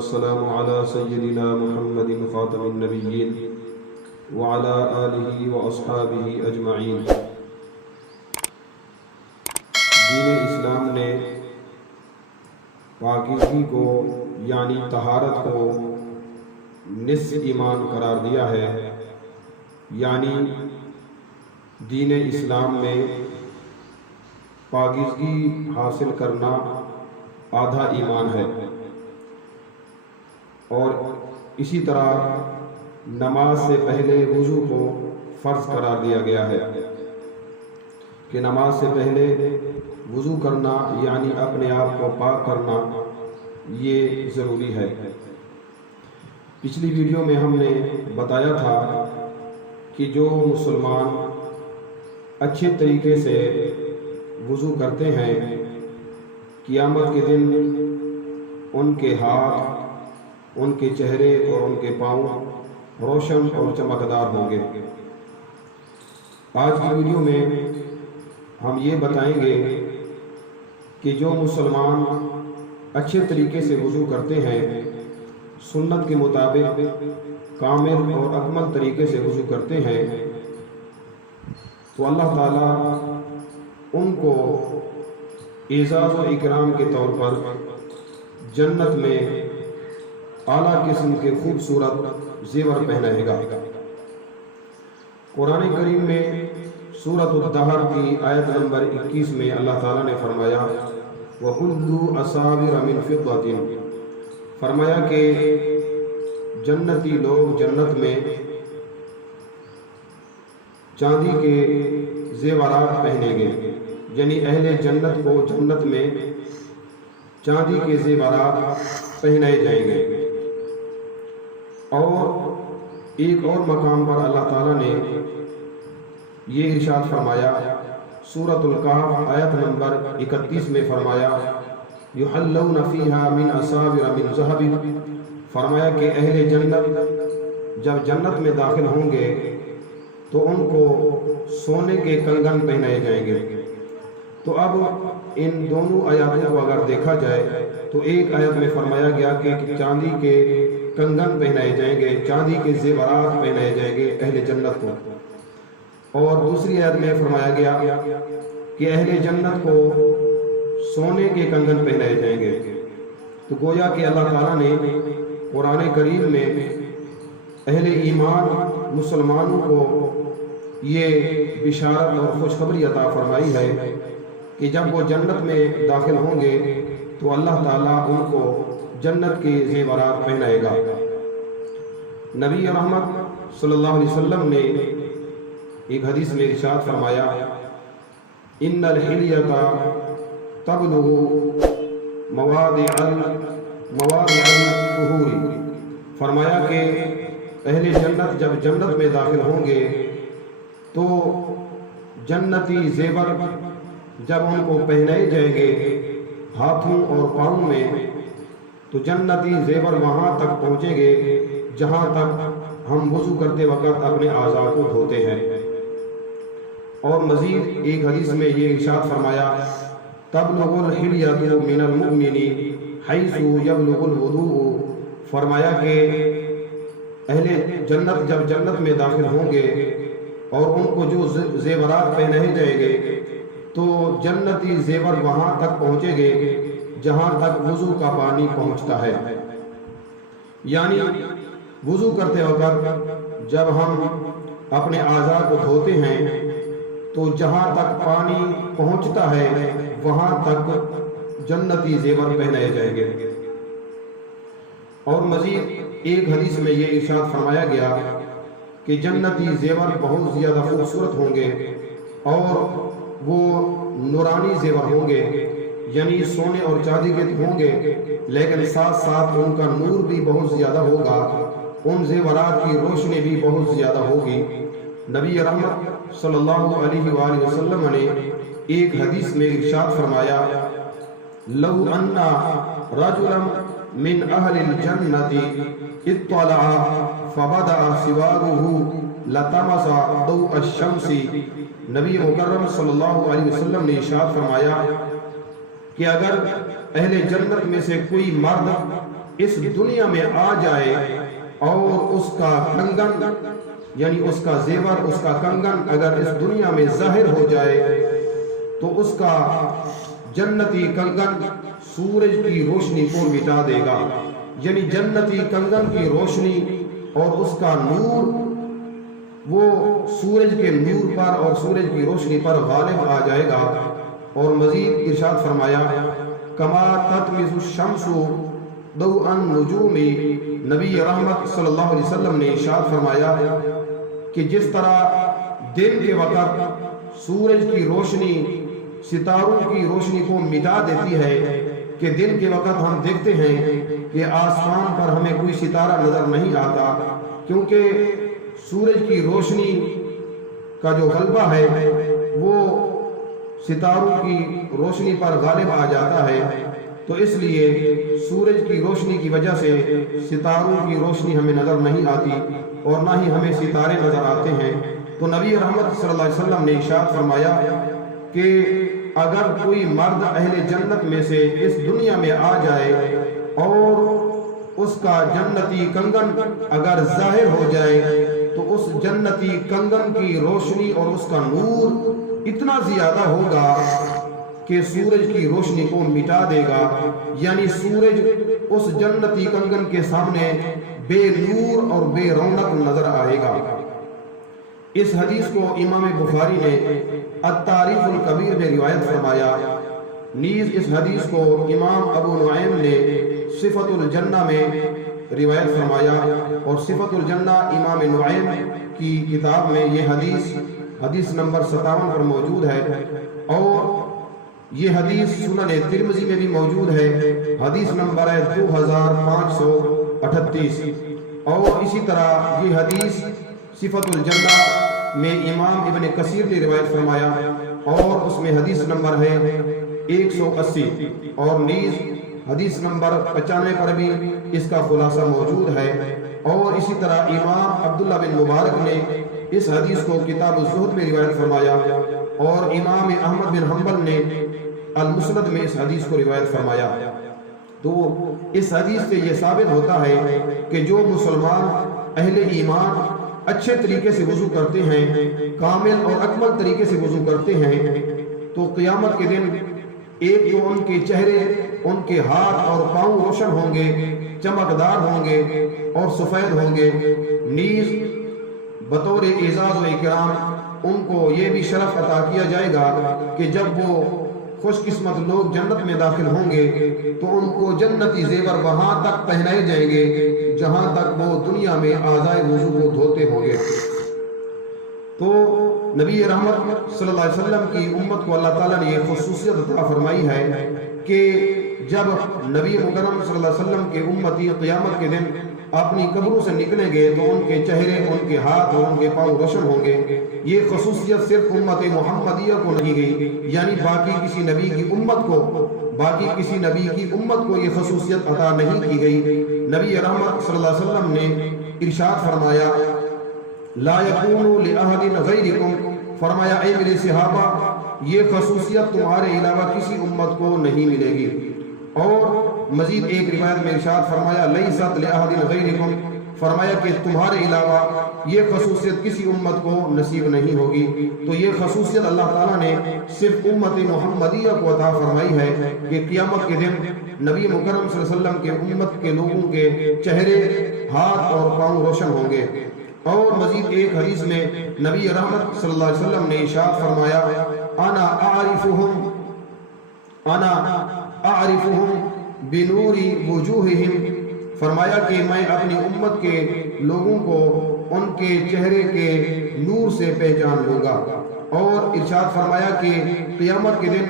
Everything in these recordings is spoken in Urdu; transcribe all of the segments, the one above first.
والسلام على سيدنا محمد خاتم النبيين وعلى آله وأصحابه أجمعين۔ دین اسلام نے پاکیزگی کو یعنی طہارت کو نصف ایمان قرار دیا ہے، یعنی دین اسلام میں پاکیزگی حاصل کرنا آدھا ایمان ہے، اور اسی طرح نماز سے پہلے وضو کو فرض قرار دیا گیا ہے کہ نماز سے پہلے وضو کرنا یعنی اپنے آپ کو پاک کرنا یہ ضروری ہے۔ پچھلی ویڈیو میں ہم نے بتایا تھا کہ جو مسلمان اچھے طریقے سے وضو کرتے ہیں، قیامت کے دن ان کے ہاتھ، ان کے چہرے اور ان کے پاؤں روشن اور چمکدار ہوں گے۔ آج کی ویڈیو میں ہم یہ بتائیں گے کہ جو مسلمان اچھے طریقے سے وضو کرتے ہیں، سنت کے مطابق کامل اور اکمل طریقے سے وضو کرتے ہیں، تو اللہ تعالیٰ ان کو اعزاز و اکرام کے طور پر جنت میں اعلیٰ قسم کے خوبصورت زیور پہنائے گا۔ قرآن کریم میں سورۃ الدہر کی آیت نمبر 21 میں اللہ تعالیٰ نے فرمایا وَحُلُّوا أَسَاوِرَ مِن فِضَّةٍ، فرمایا کہ جنتی لوگ جنت میں چاندی کے زیورات پہنیں گے، یعنی اہل جنت کو جنت میں چاندی کے زیورات پہنائے جائیں گے۔ اور ایک اور مقام پر اللہ تعالیٰ نے یہ ارشاد فرمایا، سورۃ الکہف آیت نمبر 31 میں فرمایا یحلون فیہا من اساور من ذہب، فرمایا کہ اہل جنت جب جنت میں داخل ہوں گے تو ان کو سونے کے کنگن پہنائے جائیں گے۔ تو اب ان دونوں آیاتوں کو اگر دیکھا جائے تو ایک آیت میں فرمایا گیا کہ چاندی کے کنگن پہنائے جائیں گے، چاندی کے زیورات پہنائے جائیں گے اہل جنت کو، اور دوسری آیت میں فرمایا گیا کہ اہل جنت کو سونے کے کنگن پہنائے جائیں گے۔ تو گویا کہ اللہ تعالیٰ نے قرآن کریم میں اہل ایمان مسلمانوں کو یہ بشارت اور خوشخبری عطا فرمائی ہے کہ جب وہ جنت میں داخل ہوں گے تو اللہ تعالیٰ ان کو جنت کے زیورات پہنائے گا۔ نبی رحمت صلی اللہ علیہ وسلم نے ایک حدیث میں ارشاد فرمایا ان الحلیۃ تبلغ مواضع الطہور، فرمایا کہ اہل جنت جب جنت میں داخل ہوں گے تو جنتی زیور جب ان کو پہنائے جائیں گے ہاتھوں اور پاؤں میں، تو جنتی زیور وہاں تک پہنچیں گے جہاں تک ہم وضو کرتے وقت اپنے اعضاء کو دھوتے ہیں۔ اور مزید ایک حدیث میں یہ ارشاد فرمایا تبلغ الحلیۃ من المؤمن حیث یبلغ الوضوء، فرمایا کہ اہل جنت جب جنت میں داخل ہوں گے اور ان کو جو زیورات پہنائے جائیں گے تو جنتی زیور وہاں تک پہنچیں گے جہاں تک وضو کا پانی پہنچتا ہے، یعنی وضو کرتے وقت جب ہم اپنے اعضاء کو دھوتے ہیں تو جہاں تک پانی پہنچتا ہے وہاں تک جنتی زیور پہنائے جائیں گے۔ اور مزید ایک حدیث میں یہ ارشاد فرمایا گیا کہ جنتی زیور بہت زیادہ خوبصورت ہوں گے اور وہ نورانی زیور ہوں گے، یعنی سونے اور چاندی کے ہوں گے، لیکن ساتھ ساتھ ان کا نور بھی بہت زیادہ ہوگا، ان زیورات کی روشنی بھی بہت زیادہ ہوگی۔ نبی رحمت صلی اللہ علیہ وآلہ وسلم نے ایک حدیث میں ارشاد فرمایا لو ان رجلا من اہل الجنة اطلع فبدأ سواره لطمس ضوء الشمس، نبی مکرم صلی اللہ علیہ وسلم نے ارشاد فرمایا کہ اگر اہل جنت میں سے کوئی مرد اس دنیا میں آ جائے اور اس کا کنگن یعنی اس کا زیور، اس کا کنگن اگر اس دنیا میں ظاہر ہو جائے تو اس کا جنتی کنگن سورج کی روشنی کو مٹا دے گا، یعنی جنتی کنگن کی روشنی اور اس کا نور وہ سورج کے نور پر اور سورج کی روشنی پر غالب آ جائے گا۔ اور مزید ارشاد فرمایا کما تطمس الشمس ضوء النجوم، نبی رحمت صلی اللہ علیہ وسلم نے ارشاد فرمایا کہ جس طرح دن کے وقت سورج کی روشنی ستاروں کی روشنی کو مٹا دیتی ہے کہ دن کے وقت ہم دیکھتے ہیں کہ آسمان پر ہمیں کوئی ستارہ نظر نہیں آتا، کیونکہ سورج کی روشنی کا جو غلبہ ہے وہ ستاروں کی روشنی پر غالب آ جاتا ہے، تو اس لیے سورج کی روشنی کی وجہ سے ستاروں کی روشنی ہمیں نظر نہیں آتی اور نہ ہی ہمیں ستارے نظر آتے ہیں۔ تو نبی رحمت صلی اللہ علیہ وسلم نے ارشاد فرمایا کہ اگر کوئی مرد اہل جنت میں سے اس دنیا میں آ جائے اور اس کا جنتی کنگن اگر ظاہر ہو جائے تو اس جنتی کنگن کی روشنی اور اس کا نور اتنا زیادہ ہوگا کہ سورج کی روشنی کو مٹا دے گا، یعنی سورج اس جنتی کنگن کے سامنے بے نور اور بے رونق نظر آئے گا۔ اس حدیث کو امام بخاری نے التاریخ الکبیر میں روایت فرمایا، نیز اس حدیث کو امام ابو نعیم نے صفت الجنہ میں روایت فرمایا، اور صفت الجنہ امام نعیم کی کتاب میں یہ حدیث نمبر 57 پر موجود ہے، اور یہ حدیث سنن ترمذی میں بھی موجود ہے، حدیث نمبر ہے 2538، اور اسی طرح یہ حدیث صفت الجنہ میں امام ابن کثیر نے روایت فرمایا، اور اس میں حدیث نمبر ہے 180، اور نیز حدیث نمبر 95 پر بھی اس کا خلاصہ موجود ہے۔ اور اسی طرح امام عبداللہ بن مبارک نے اس حدیث کو کتاب الزہد میں روایت فرمایا، اور امام احمد بن حنبل نے المسند میں اس حدیث کو روایت فرمایا۔ تو اس حدیث سے یہ ثابت ہوتا ہے کہ جو مسلمان اہل ایمان اچھے طریقے سے وضو کرتے ہیں، کامل اور اکمل طریقے سے وضو کرتے ہیں، تو قیامت کے دن ایک تو ان کے چہرے، ان کے ہاتھ اور پاؤں روشن ہوں گے، چمکدار ہوں گے اور سفید ہوں گے، نیز بطور اعزاز و اکرام ان کو یہ بھی شرف عطا کیا جائے گا کہ جب وہ خوش قسمت لوگ جنت میں داخل ہوں گے تو ان کو جنتی زیور وہاں تک پہنائے جائیں گے جہاں تک وہ دنیا میں اعضائے وضو کو دھوتے ہوں گے۔ تو نبی رحمت صلی اللہ علیہ وسلم کی امت کو اللہ تعالیٰ نے یہ خصوصیت عطا فرمائی ہے کہ جب نبی مکرم صلی اللہ علیہ وسلم کے امتی قیامت کے دن اپنی قبروں سے نکلیں گے تو ان کے چہرے، ان کے ہاتھ اور ان کے پاؤں روشن ہوں گے۔ یہ خصوصیت صرف امت محمدیہ کو نہیں گئی، یعنی باقی کسی نبی کی امت کو یہ خصوصیت عطا نہیں کی گئی۔ نبی رحمت صلی اللہ علیہ وسلم نے ارشاد فرمایا لا یکون لأحد غیرکم، فرمایا اے میرے صحابہ یہ خصوصیت تمہارے علاوہ کسی امت کو نہیں ملے گی۔ اور مزید ایک روایت میں ارشاد فرمایا لیست لأحد غیرکم، فرمایا کہ تمہارے علاوہ یہ خصوصیت کسی امت کو نصیب نہیں ہوگی۔ تو یہ خصوصیت اللہ تعالیٰ نے صرف امت محمدیہ کو عطا فرمائی ہے کہ قیامت کے دن نبی مکرم صلی اللہ علیہ وسلم کے امت کے لوگوں کے چہرے، ہاتھ اور پاؤں روشن ہوں گے۔ اور مزید ایک حدیث میں نبی رحمت صلی اللہ علیہ وسلم نے ارشاد فرمایا انا اعرفهم بنور وجوہہم، فرمایا کہ میں اپنی امت کے لوگوں کو ان کے چہرے کے نور سے پہچان لوں گا۔ اور ارشاد فرمایا کہ قیامت کے دن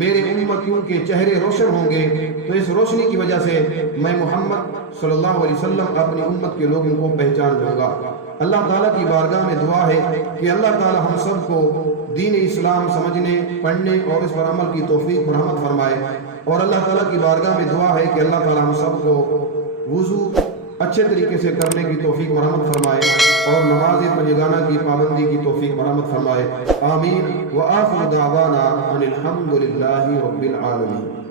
میرے امتیوں کے چہرے روشن ہوں گے، تو اس روشنی کی وجہ سے میں محمد صلی اللہ علیہ وسلم اپنی امت کے لوگوں کو پہچان لوں گا۔ اللہ تعالیٰ کی بارگاہ میں دعا ہے کہ اللہ تعالیٰ ہم سب کو دین اسلام سمجھنے، پڑھنے اور اس پر عمل کی توفیق مرحمت فرمائے، اور اللہ تعالیٰ کی بارگاہ میں دعا ہے کہ اللہ تعالیٰ ہم سب کو وضو اچھے طریقے سے کرنے کی توفیق مرحمت فرمائے اور نماز پنجگانہ کی پابندی کی توفیق مرحمت فرمائے۔ آمین۔ وآخر دعوانا ان الحمد للہ رب العالمین۔